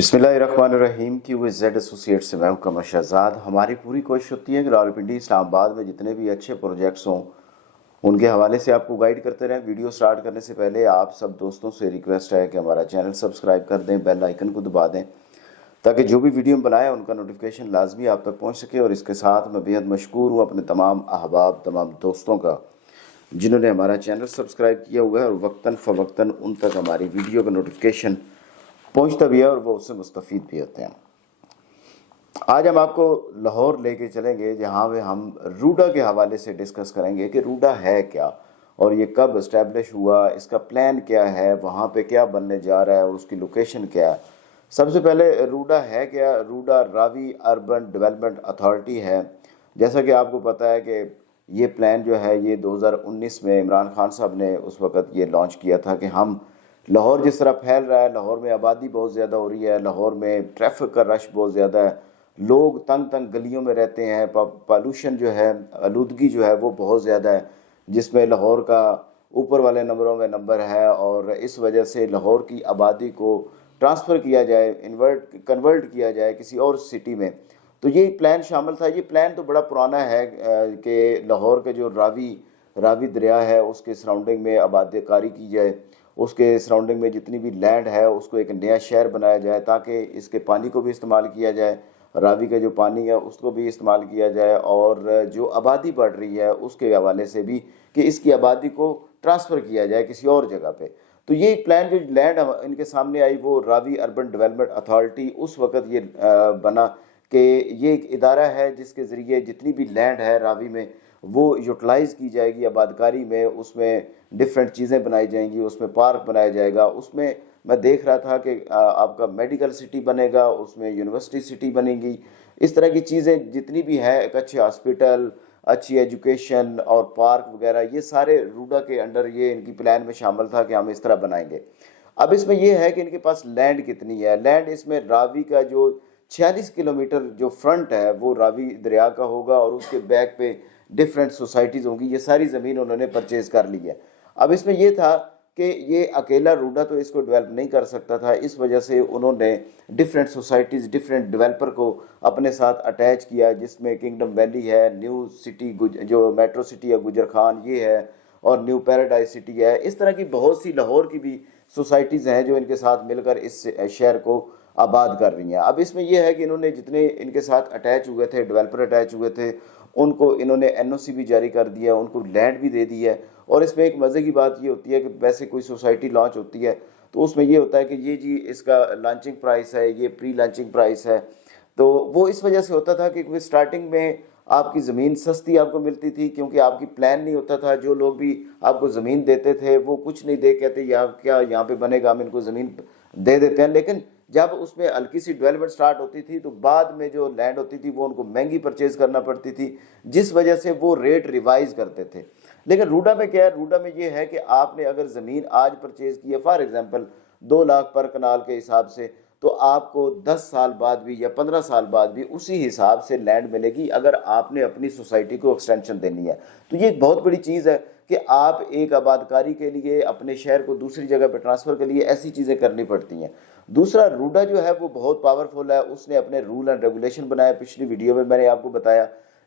बिस्मिल्लाहिर्रहमानिर्रहीम QZ associate से मैं हूं कमर शहजाद। हमारी पूरी कोशिश होती है कि रावलपिंडी इस्लामाबाद में जितने भी अच्छे प्रोजेक्ट्स हों उनके हवाले से आपको गाइड करते रहें। वीडियो स्टार्ट करने से पहले आप सब दोस्तों से रिक्वेस्ट है कि हमारा चैनल सब्सक्राइब कर दें, बेल आइकन को दबा दें ताकि जो भी वीडियो हम बनाएं उनका नोटिफिकेशन लाजमी आप तक पहुँच सके। और इसके साथ मैं बेहद मशकूर हूँ अपने तमाम अहबाब, तमाम दोस्तों का जिन्होंने हमारा चैनल सब्सक्राइब किया हुआ है और वक्तन फ़वक्तन उन तक हमारी वीडियो का नोटिफिकेशन पहुंचता भी है और वो उससे मुस्तफ़ीद भी होते हैं। आज हम आपको लाहौर लेके चलेंगे जहाँ पे हम रूडा के हवाले से डिस्कस करेंगे कि रूडा है क्या और ये कब इस्टेब्लिश हुआ, इसका प्लान क्या है, वहाँ पे क्या बनने जा रहा है और उसकी लोकेशन क्या है। सबसे पहले रूडा है क्या? RUDA Ravi urban development authority है। जैसा कि आपको पता है कि ये प्लान जो है ये 2019 में इमरान खान साहब ने उस वक़्त ये लॉन्च किया था कि हम लाहौर जिस तरह फैल रहा है, लाहौर में आबादी बहुत ज़्यादा हो रही है, लाहौर में ट्रैफिक का रश बहुत ज़्यादा है, लोग तंग तंग गलियों में रहते हैं, पॉल्यूशन जो है, आलूदगी जो है वो बहुत ज़्यादा है, जिसमें लाहौर का ऊपर वाले नंबरों में नंबर है। और इस वजह से लाहौर की आबादी को ट्रांसफ़र किया जाए, कन्वर्ट किया जाए किसी और सिटी में, तो ये प्लान शामिल था। ये प्लान तो बड़ा पुराना है कि लाहौर के जो रावी दरिया है उसके सराउंडिंग में आबादकारी की जाए, उसके सराउंडिंग में जितनी भी लैंड है उसको एक नया शहर बनाया जाए ताकि इसके पानी को भी इस्तेमाल किया जाए, रावी का जो पानी है उसको भी इस्तेमाल किया जाए, और जो आबादी बढ़ रही है उसके हवाले से भी कि इसकी आबादी को ट्रांसफ़र किया जाए किसी और जगह पे। तो ये प्लान जो लैंड इनके सामने आई वो रावी अर्बन डेवलपमेंट अथॉरिटी उस वक़्त ये बना कि ये एक इदारा है जिसके ज़रिए जितनी भी लैंड है रावी में वो यूटिलाइज़ की जाएगी आबादकारी में, उसमें डिफरेंट चीज़ें बनाई जाएंगी, उसमें पार्क बनाया जाएगा, उसमें मैं देख रहा था कि आपका मेडिकल सिटी बनेगा, उसमें यूनिवर्सिटी सिटी बनेगी, इस तरह की चीज़ें जितनी भी हैं, एक अच्छे हॉस्पिटल, अच्छी एजुकेशन और पार्क वगैरह, ये सारे रूडा के अंडर ये इनकी प्लान में शामिल था कि हम इस तरह बनाएंगे। अब इसमें यह है कि इनके पास लैंड कितनी है। लैंड इसमें रावी का जो 46 किलोमीटर जो फ्रंट है वो रावी दरिया का होगा और उसके बैक पे डिफरेंट सोसाइटीज़ होंगी। ये सारी ज़मीन उन्होंने परचेज़ कर ली है। अब इसमें यह था कि ये अकेला रूडा तो इसको डेवलप नहीं कर सकता था, इस वजह से उन्होंने डिफरेंट सोसाइटीज़, डिफरेंट डेवलपर को अपने साथ अटैच किया, जिसमें किंगडम वैली है, न्यू सिटी जो मेट्रो सिटी है गुजर खान ये है, और न्यू पैराडाइज सिटी है। इस तरह की बहुत सी लाहौर की भी सोसाइटीज़ हैं जो इनके साथ मिलकर इस शहर को आबाद कर रही हैं। अब इसमें यह है कि इन्होंने जितने इनके साथ अटैच हुए थे, डेवलपर अटैच हुए थे, उनको इन्होंने NOC भी जारी कर दिया, उनको लैंड भी दे दी है। और इसमें एक मज़े की बात ये होती है कि वैसे कोई सोसाइटी लॉन्च होती है तो उसमें ये होता है कि ये जी इसका लॉन्चिंग प्राइस है, ये प्री लॉन्चिंग प्राइस है। तो वो इस वजह से होता था कि क्योंकि स्टार्टिंग में आपकी ज़मीन सस्ती आपको मिलती थी, क्योंकि आपकी प्लान नहीं होता था। जो लोग भी आपको ज़मीन देते थे वो कुछ नहीं दे कहते या क्या यहाँ पे बनेगा, हम इनको ज़मीन दे देते हैं। लेकिन जब उसमें हल्की सी डेवलपमेंट स्टार्ट होती थी तो बाद में जो लैंड होती थी वो उनको महंगी परचेज करना पड़ती थी, जिस वजह से वो रेट रिवाइज करते थे। लेकिन रूडा में क्या है? रूडा में ये है कि आपने अगर ज़मीन आज परचेज की है फॉर एग्जांपल 2 लाख पर कनाल के हिसाब से, तो आपको 10 साल बाद भी या 15 साल बाद भी उसी हिसाब से लैंड मिलेगी अगर आपने अपनी सोसाइटी को एक्सटेंशन देनी है। तो ये एक बहुत बड़ी चीज़ है कि आप एक आबादकारी के लिए अपने शहर को दूसरी जगह पर ट्रांसफ़र के लिए ऐसी चीज़ें करनी पड़ती हैं। दूसरा, रूडा जो है वो बहुत पावरफुल है, उसने अपने रूल एंड रेगुलेशन बनाए। पिछली वीडियो में मैंने आपको बताया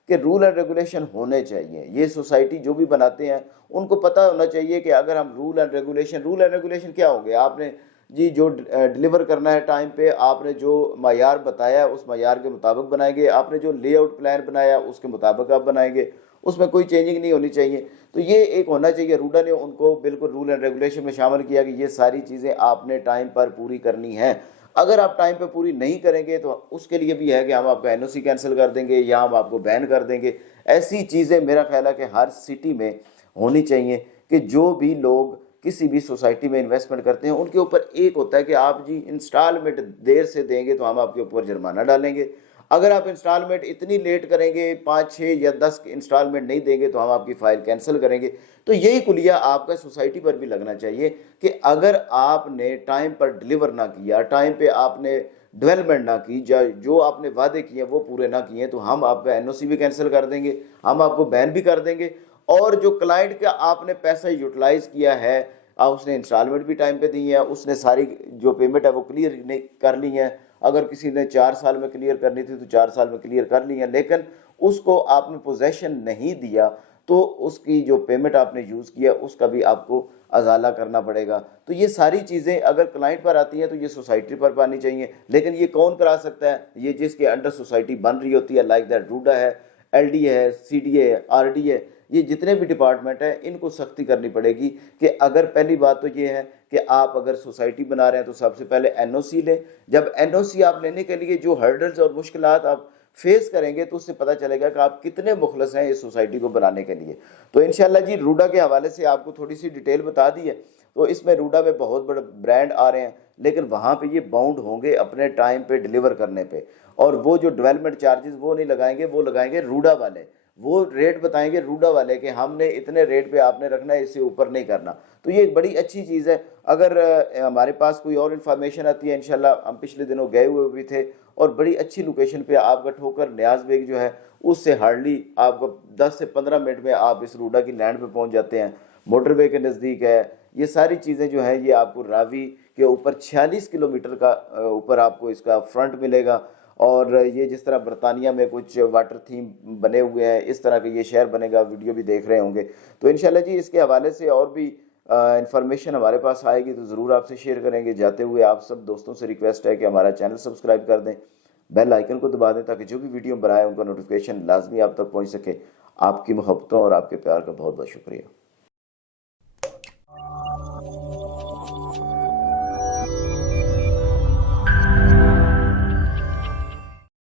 कि रूल एंड रेगुलेशन होने चाहिए। ये सोसाइटी जो भी बनाते हैं उनको पता होना चाहिए कि अगर हम रूल एंड रेगुलेशन क्या होंगे, आपने जी जो डिलीवर करना है टाइम पे, आपने जो मायार बताया उस मायार के मुताबिक बनाएंगे, आपने जो लेआउट प्लान बनाया उसके मुताबिक आप बनाएंगे, उसमें कोई चेंजिंग नहीं होनी चाहिए। तो ये एक होना चाहिए। रूडा ने उनको बिल्कुल रूल एंड रेगुलेशन में शामिल किया कि ये सारी चीज़ें आपने टाइम पर पूरी करनी है। अगर आप टाइम पे पूरी नहीं करेंगे तो उसके लिए भी है कि हम आपका NOC कैंसिल कर देंगे या हम आपको बैन कर देंगे। ऐसी चीज़ें मेरा ख्याल है कि हर सिटी में होनी चाहिए कि जो भी लोग किसी भी सोसाइटी में इन्वेस्टमेंट करते हैं उनके ऊपर एक होता है कि आप जी इंस्टॉलमेंट देर से देंगे तो हम आपके ऊपर जुर्माना डालेंगे, अगर आप इंस्टॉलमेंट इतनी लेट करेंगे 5, 6 या 10 इंस्टॉलमेंट नहीं देंगे तो हम आपकी फ़ाइल कैंसिल करेंगे। तो यही कुलिया आपका सोसाइटी पर भी लगना चाहिए कि अगर आपने टाइम पर डिलीवर ना किया, टाइम पे आपने डेवलपमेंट ना की, जो आपने वादे किए वो पूरे ना किए, तो हम आपका NOC भी कैंसिल कर देंगे, हम आपको बैन भी कर देंगे। और जो क्लाइंट का आपने पैसा यूटिलाइज़ किया है, उसने इंस्टॉलमेंट भी टाइम पे दी है, उसने सारी जो पेमेंट है वो क्लियर कर ली है, اگر کسی نے 4 سال میں کلیئر کرنی تھی تو 4 سال میں کلیئر کر لی ہیں، لیکن اس کو آپ نے پوزیشن نہیں دیا تو اس کی جو پیمنٹ آپ نے یوز کیا اس کا بھی آپ کو ازالہ کرنا پڑے گا۔ تو یہ ساری چیزیں اگر کلائنٹ پر آتی ہیں تو یہ سوسائٹی پر آنی چاہیے، لیکن یہ کون کرا سکتا ہے؟ یہ جس کے انڈر سوسائٹی بن رہی ہوتی ہے، لائک دیٹ روڈا ہے، ایل ڈی ہے، سی ڈی ہے، آر ڈی ہے، یہ جتنے بھی ڈپارٹمنٹ ہیں ان کو سختی کرنی پڑے گی کہ اگر پہلی بات تو یہ ہے کہ آپ اگر سوسائٹی بنا رہے ہیں تو سب سے پہلے این او سی لیں۔ جب این او سی آپ لینے کے لیے جو ہرڈلز اور مشکلات آپ فیس کریں گے تو اس سے پتہ چلے گا کہ آپ کتنے مخلص ہیں اس سوسائٹی کو بنانے کے لیے۔ تو انشاءاللہ جی روڈا کے حوالے سے آپ کو تھوڑی سی ڈیٹیل بتا دی ہے۔ تو اس میں روڈا میں بہت بڑے برانڈ آ رہے ہیں، لیکن وہاں پہ یہ باؤنڈ ہوں گے اپنے ٹائم پہ ڈیلیور کرنے پہ، اور وہ جو ڈیولپمنٹ چارجز وہ نہیں لگائیں گے، وہ لگائیں گے روڈا والے، وہ ریٹ بتائیں گے روڈا والے کہ ہم نے اتنے ریٹ پہ آپ نے رکھنا ہے، اس سے اوپر نہیں کرنا۔ تو یہ ایک بڑی اچھی چیز ہے۔ اگر ہمارے پاس کوئی اور انفارمیشن آتی ہے، انشاءاللہ ہم پچھلے دنوں گئے ہوئے بھی تھے اور بڑی اچھی لوکیشن پہ آپ کا ٹھوکر نیاز بیگ جو ہے اس سے ہارڈلی آپ کو 10 سے 15 منٹ میں آپ اس روڈا کی لینڈ پہ پہنچ جاتے ہیں، موٹر وے کے نزدیک ہے۔ یہ ساری چیزیں جو ہیں یہ آپ کو راوی کے اوپر 46 کلومیٹر کا اوپر آپ کو اس کا فرنٹ ملے گا، اور یہ جس طرح برطانیہ میں کچھ واٹر تھیم بنے ہوئے ہیں اس طرح کا یہ شہر بنے گا، ویڈیو بھی دیکھ رہے ہوں گے۔ تو انشاءاللہ جی اس کے حوالے سے اور بھی انفارمیشن ہمارے پاس آئے گی تو ضرور آپ سے شیئر کریں گے۔ جاتے ہوئے آپ سب دوستوں سے ریکویسٹ ہے کہ ہمارا چینل سبسکرائب کر دیں، بیل آئیکن کو دبا دیں تاکہ جو بھی ویڈیو بنائے ان کا نوٹیفیکیشن لازمی آپ تک پہنچ سکے۔ آپ کی محبتوں اور آپ کے پیار کا بہت بہت شکریہ۔